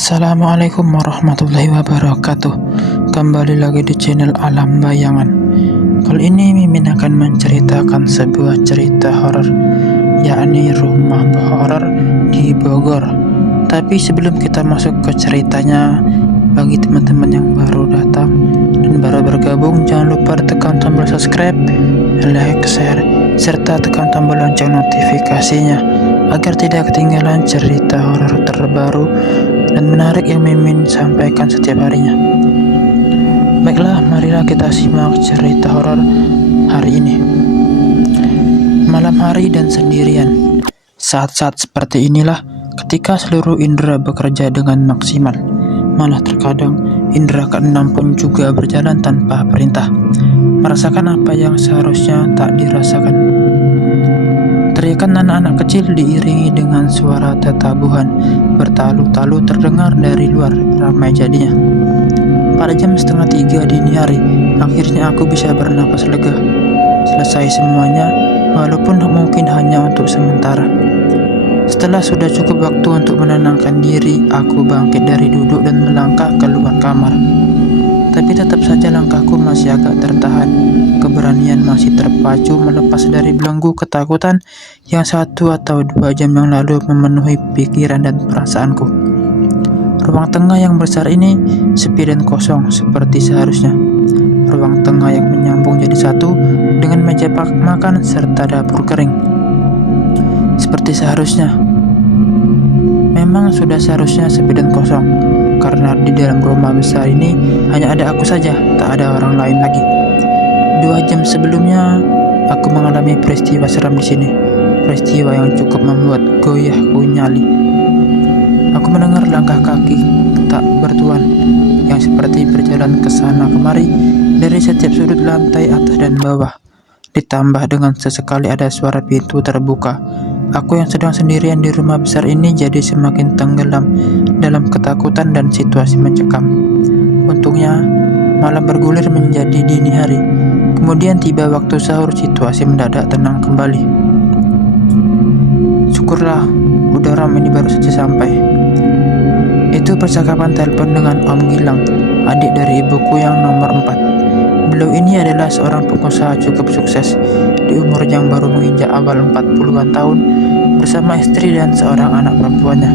Assalamualaikum warahmatullahi wabarakatuh. Kembali lagi di channel Alam Bayangan. Kali ini Mimin akan menceritakan sebuah cerita horor, yakni rumah horor di Bogor. Tapi sebelum kita masuk ke ceritanya, bagi teman-teman yang baru datang dan baru bergabung, jangan lupa tekan tombol subscribe, like, share, serta tekan tombol lonceng notifikasinya agar tidak ketinggalan cerita horor terbaru dan menarik yang Mimin sampaikan setiap harinya. Baiklah, marilah kita simak cerita horor hari ini. Malam hari dan sendirian. Saat-saat seperti inilah ketika seluruh indera bekerja dengan maksimal. Malah terkadang indera keenam pun juga berjalan tanpa perintah, merasakan apa yang seharusnya tak dirasakan. Teriakan anak-anak kecil diiringi dengan suara tatabuhan bertalu-talu terdengar dari luar, ramai jadinya. Pada jam 2:30 dini hari, akhirnya aku bisa bernapas lega. Selesai semuanya, walaupun mungkin hanya untuk sementara. Setelah sudah cukup waktu untuk menenangkan diri, aku bangkit dari duduk dan melangkah keluar kamar. Tapi tetap saja langkahku masih agak tertahan. Keberanian masih terpacu melepas dari belenggu ketakutan yang 1 atau 2 jam yang lalu memenuhi pikiran dan perasaanku. Ruang tengah yang besar ini sepi dan kosong seperti seharusnya. Ruang tengah yang menyambung jadi satu dengan meja makan serta dapur kering. Seperti seharusnya. Memang sudah seharusnya sepi dan kosong, karena di dalam rumah besar ini hanya ada aku saja, tak ada orang lain lagi. 2 jam sebelumnya, aku mengalami peristiwa seram di sini. Peristiwa yang cukup membuat goyahku nyali. Aku mendengar langkah kaki tak bertuan yang seperti berjalan ke sana kemari dari setiap sudut lantai atas dan bawah. Ditambah dengan sesekali ada suara pintu terbuka. Aku yang sedang sendirian di rumah besar ini jadi semakin tenggelam dalam ketakutan dan situasi mencekam. Untungnya, malam bergulir menjadi dini hari. Kemudian tiba waktu sahur, situasi mendadak tenang kembali. Syukurlah, udah ram ini baru saja sampai. Itu percakapan telepon dengan Om Gilang, adik dari ibuku yang nomor 4. Beliau ini adalah seorang pengusaha cukup sukses di umur yang baru menginjak awal 40-an tahun bersama istri dan seorang anak perempuannya.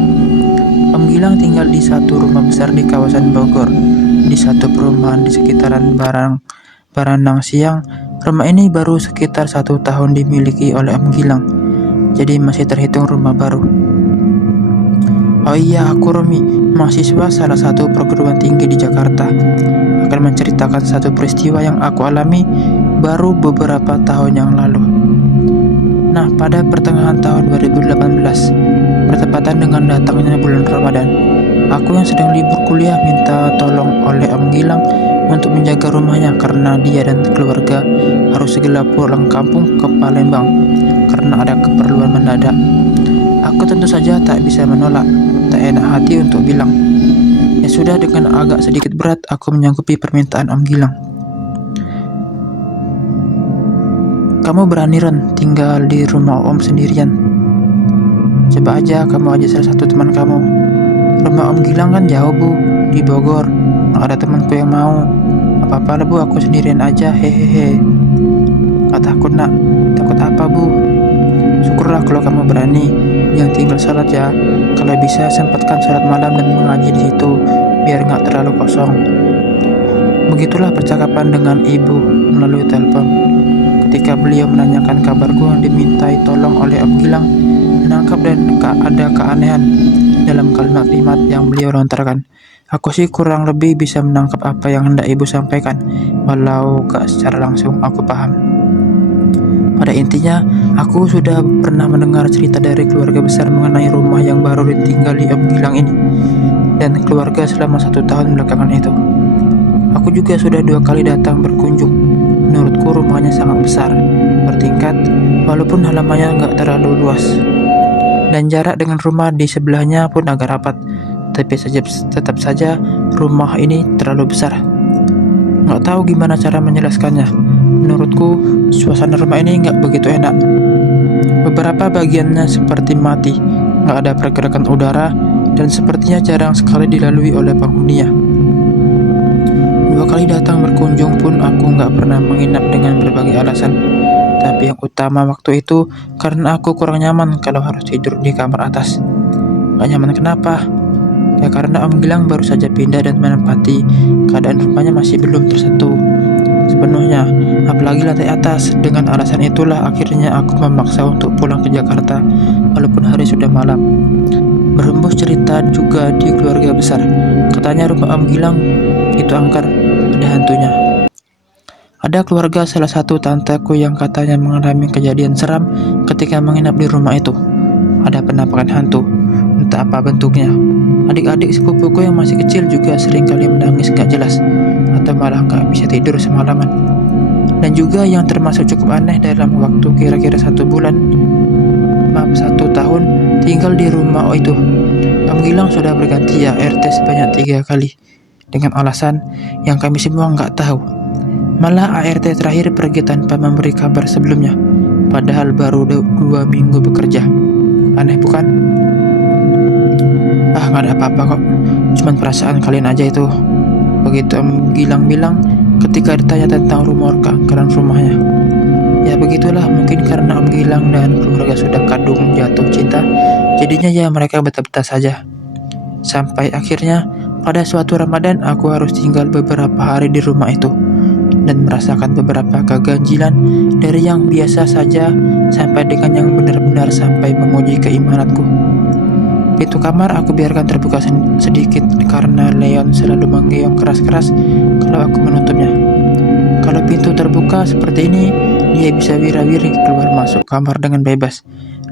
Om Gilang tinggal di satu rumah besar di kawasan Bogor, di satu perumahan di sekitaran Baranang Siang. Rumah ini baru sekitar 1 tahun dimiliki oleh Om Gilang, jadi masih terhitung rumah baru. Oh iya, aku Romi, mahasiswa salah satu perguruan tinggi di Jakarta. Akan menceritakan satu peristiwa yang aku alami baru beberapa tahun yang lalu. Nah, pada pertengahan tahun 2018, bertepatan dengan datangnya bulan Ramadan, aku yang sedang libur kuliah minta tolong oleh Om Gilang untuk menjaga rumahnya karena dia dan keluarga harus segera pulang kampung ke Palembang karena ada keperluan mendadak. Aku tentu saja tak bisa menolak, tak enak hati untuk bilang. Ya sudah, dengan agak sedikit berat aku menyanggupi permintaan Om Gilang. Kamu berani Ren tinggal di rumah Om sendirian? Coba aja kamu ajak salah satu teman kamu. Rumah Om Gilang kan jauh bu, di Bogor. Nggak ada temanku yang mau. Apa-apa lah bu, aku sendirian aja, hehehe. Nggak takut nak. Takut apa bu? Syukurlah kalau kamu berani. Yang tinggal sholat ya. Kalau bisa sempatkan sholat malam dan mengaji di situ, biar nggak terlalu kosong. Begitulah percakapan dengan ibu melalui telepon. Ketika beliau menanyakan kabarku yang dimintai tolong oleh Om Gilang, menangkap dan ada keanehan dalam kalimat yang beliau lontarkan. Aku sih kurang lebih bisa menangkap apa yang hendak ibu sampaikan, walau gak secara langsung aku paham. Pada intinya, aku sudah pernah mendengar cerita dari keluarga besar mengenai rumah yang baru ditinggali Om Gilang ini dan keluarga selama 1 tahun belakangan itu. Aku juga sudah 2 kali datang berkunjung. Menurutku rumahnya sangat besar, bertingkat, walaupun halamannya nggak terlalu luas. Dan jarak dengan rumah di sebelahnya pun agak rapat, tapi tetap saja rumah ini terlalu besar. Nggak tahu gimana cara menjelaskannya. Menurutku, suasana rumah ini nggak begitu enak. Beberapa bagiannya seperti mati, nggak ada pergerakan udara, dan sepertinya jarang sekali dilalui oleh penghuninya. 2 kali datang berkunjung pun aku nggak pernah menginap dengan berbagai alasan. Tapi yang utama waktu itu karena aku kurang nyaman kalau harus tidur di kamar atas. Gak nyaman kenapa? Ya karena Om Gilang baru saja pindah dan menempati keadaan rumahnya masih belum tersentuh sepenuhnya, apalagi lantai atas. Dengan alasan itulah akhirnya aku memaksa untuk pulang ke Jakarta walaupun hari sudah malam. Berhembus cerita juga di keluarga besar. Katanya rumah Om Gilang itu angker, ada hantunya. Ada keluarga salah satu tanteku yang katanya mengalami kejadian seram ketika menginap di rumah itu. Ada penampakan hantu, entah apa bentuknya. Adik-adik sepupuku yang masih kecil juga seringkali menangis gak jelas, atau malah gak bisa tidur semalaman. Dan juga yang termasuk cukup aneh, dalam waktu kira-kira 1 tahun tinggal di rumah itu, Om Gilang sudah berganti ART sebanyak 3 kali, dengan alasan yang kami semua nggak tahu. Malah ART terakhir pergi tanpa memberi kabar sebelumnya, padahal baru 2 minggu bekerja. Aneh bukan? Ah, nggak ada apa-apa kok, cuman perasaan kalian aja itu, begitu Om Gilang bilang ketika ditanya tentang rumor keangkeran rumahnya. Ya begitulah, mungkin karena Om Gilang dan keluarga sudah kadung jatuh cinta, jadinya ya mereka betah-betah saja. Sampai akhirnya pada suatu Ramadan aku harus tinggal beberapa hari di rumah itu dan merasakan beberapa keganjilan, dari yang biasa saja sampai dengan yang benar-benar sampai menguji keimananku. Pintu kamar aku biarkan terbuka sedikit karena Leon selalu mengeong keras-keras kalau aku menutupnya. Kalau pintu terbuka seperti ini, dia bisa wira-wiri keluar masuk kamar dengan bebas.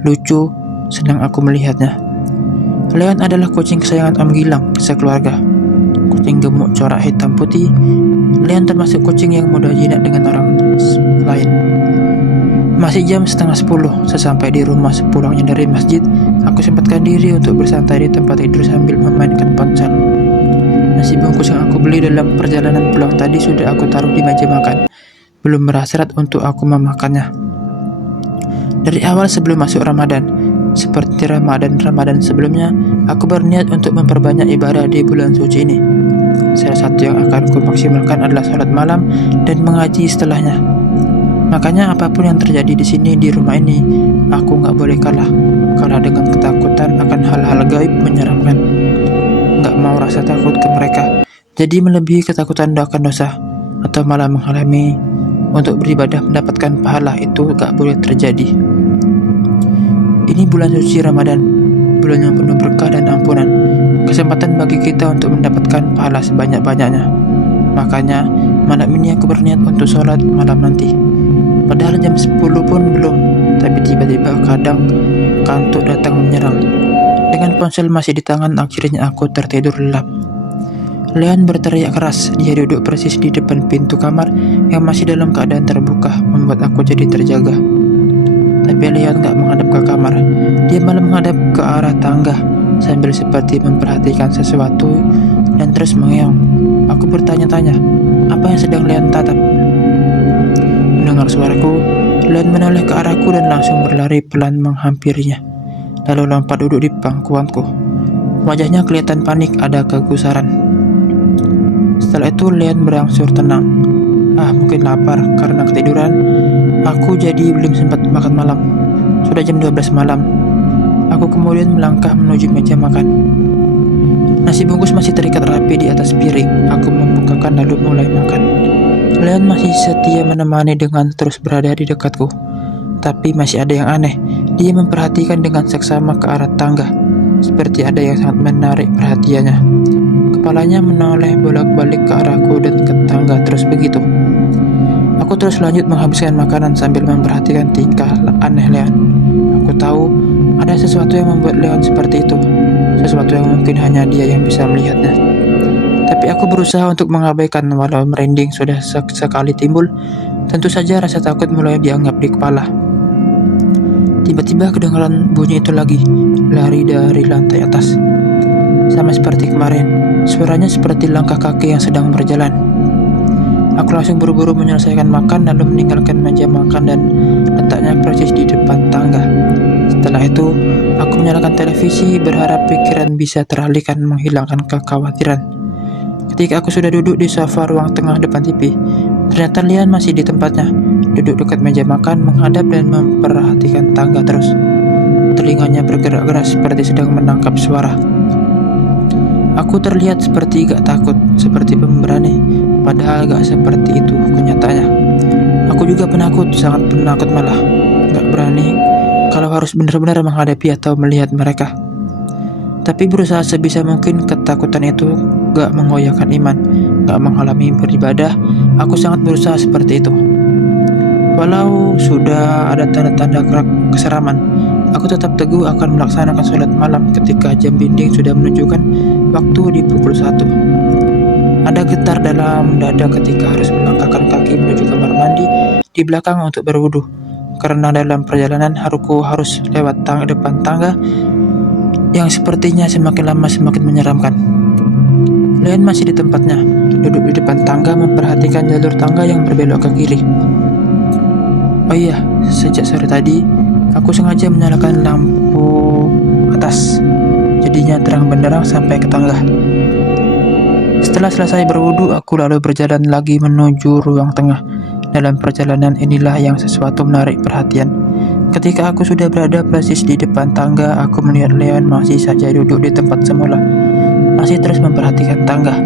Lucu, senang aku melihatnya. Leon adalah kucing kesayangan Om Gilang sekeluarga. Kucing gemuk corak hitam putih. Leon termasuk kucing yang mudah jinak dengan orang lain. Masih jam setengah 10, sesampai di rumah sepulangnya dari masjid, aku sempatkan diri untuk bersantai di tempat tidur sambil memainkan ponsel. Nasi bungkus yang aku beli dalam perjalanan pulang tadi sudah aku taruh di meja makan. Belum berhasrat untuk aku memakannya. Dari awal sebelum masuk Ramadan, seperti Ramadan sebelumnya, aku berniat untuk memperbanyak ibadah di bulan suci ini. Salah satu yang akan ku maksimalkan adalah salat malam dan mengaji setelahnya. Makanya apapun yang terjadi di sini, di rumah ini, aku nggak boleh kalah dengan ketakutan akan hal-hal gaib menyeramkan. Nggak mau rasa takut ke mereka, jadi melebihi ketakutan akan dosa atau malah menghalangi untuk beribadah mendapatkan pahala, itu gak boleh terjadi. Ini bulan suci Ramadan, bulan yang penuh berkah dan ampunan, kesempatan bagi kita untuk mendapatkan pahala sebanyak-banyaknya. Makanya malam ini aku berniat untuk sholat malam nanti. Padahal jam 10 pun belum, tapi tiba-tiba kadang kantuk datang menyerang. Dengan ponsel masih di tangan, akhirnya aku tertidur lelap. Leon berteriak keras. Dia duduk persis di depan pintu kamar yang masih dalam keadaan terbuka, membuat aku jadi terjaga. Tapi Leon gak menghadap ke kamar, dia malah menghadap ke arah tangga sambil seperti memperhatikan sesuatu dan terus mengeong. Aku bertanya-tanya, apa yang sedang Leon tatap? Mendengar suaraku, Leon menoleh ke arahku dan langsung berlari pelan menghampirinya, lalu lompat duduk di pangkuanku. Wajahnya kelihatan panik, ada kegusaran. Setelah itu Leon berangsur tenang. Mungkin lapar karena ketiduran. Aku jadi belum sempat makan malam. Sudah jam 12 malam. Aku kemudian melangkah menuju meja makan. Nasi bungkus masih terikat rapi di atas piring. Aku membukakan lalu mulai makan. Leon masih setia menemani dengan terus berada di dekatku. Tapi masih ada yang aneh. Dia memperhatikan dengan seksama ke arah tangga, seperti ada yang sangat menarik perhatiannya. Kepalanya menoleh bolak-balik ke arahku dan ke tangga terus begitu. Aku terus lanjut menghabiskan makanan sambil memperhatikan tingkah aneh Leon. Aku tahu ada sesuatu yang membuat Leon seperti itu, sesuatu yang mungkin hanya dia yang bisa melihatnya. Tapi aku berusaha untuk mengabaikan, walau merinding sudah sekali timbul. Tentu saja rasa takut mulai dianggap di kepala. Tiba-tiba kedengaran bunyi itu lagi, lari dari lantai atas. Sama seperti kemarin, suaranya seperti langkah kaki yang sedang berjalan. Aku langsung buru-buru menyelesaikan makan lalu meninggalkan meja makan dan letaknya persis di depan tangga. Setelah itu, Aku menyalakan televisi, berharap pikiran bisa teralihkan menghilangkan kekhawatiran. Ketika aku sudah duduk di sofa ruang tengah depan TV, ternyata Lian masih di tempatnya, duduk dekat meja makan, menghadap dan memperhatikan tangga terus. Telinganya bergerak-gerak seperti sedang menangkap suara. Aku terlihat seperti gak takut, seperti pemberani, padahal gak seperti itu kenyataannya. Aku juga penakut, sangat penakut malah. Gak berani kalau harus benar-benar menghadapi atau melihat mereka. Tapi berusaha sebisa mungkin, ketakutan itu gak menggoyahkan iman, gak menghalangi beribadah. Aku sangat berusaha seperti itu. Walau sudah ada tanda-tanda keseraman, aku tetap teguh akan melaksanakan sholat malam ketika jam dinding sudah menunjukkan waktu di pukul 1. Ada getar dalam dada ketika harus melangkahkan kaki menuju kamar mandi di belakang untuk berwudu. Karena dalam perjalanan aku harus lewat depan tangga yang sepertinya semakin lama semakin menyeramkan. Lian masih di tempatnya, duduk di depan tangga memperhatikan jalur tangga yang berbelok ke kiri. Oh iya, sejak sore tadi, aku sengaja menyalakan lampu atas, jadinya terang benderang sampai ke tangga. Setelah selesai berwudu, aku lalu berjalan lagi menuju ruang tengah. Dalam perjalanan inilah yang sesuatu menarik perhatian. Ketika aku sudah berada persis di depan tangga, aku melihat Leon masih saja duduk di tempat semula, masih terus memperhatikan tangga.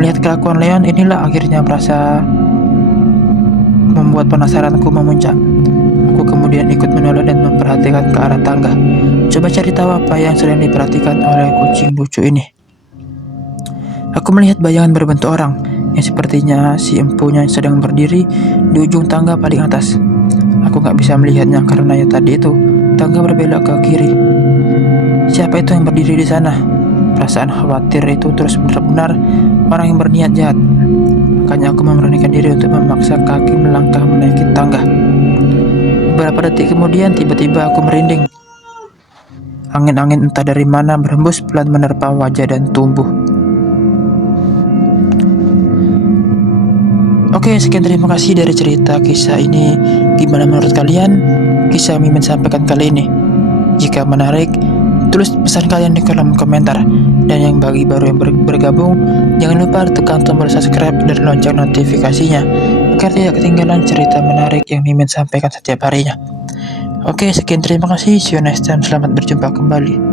Melihat kelakuan Leon inilah akhirnya membuat penasaranku memuncak. Aku kemudian ikut menoleh dan memperhatikan ke arah tangga. Coba cari tahu apa yang sedang diperhatikan oleh kucing lucu ini. Aku melihat bayangan berbentuk orang yang sepertinya si empunya sedang berdiri di ujung tangga paling atas. Aku gak bisa melihatnya karena ya tadi itu tangga berbelok ke kiri. Siapa itu yang berdiri di sana? Perasaan khawatir itu terus benar-benar orang yang berniat jahat. Makanya aku memberanikan diri untuk memaksa kaki melangkah menaiki tangga. Beberapa detik kemudian tiba-tiba aku merinding. Angin-angin entah dari mana berhembus pelan menerpa wajah dan tubuh. Oke, sekian terima kasih dari cerita kisah ini. Gimana menurut kalian kisah yang Mimin sampaikan kali ini? Jika menarik, tulis pesan kalian di kolom komentar. Dan yang bagi baru yang bergabung, jangan lupa tekan tombol subscribe dan lonceng notifikasinya agar tidak ketinggalan cerita menarik yang Mimin sampaikan setiap harinya. Oke, sekian terima kasih. See you next time. Selamat berjumpa kembali.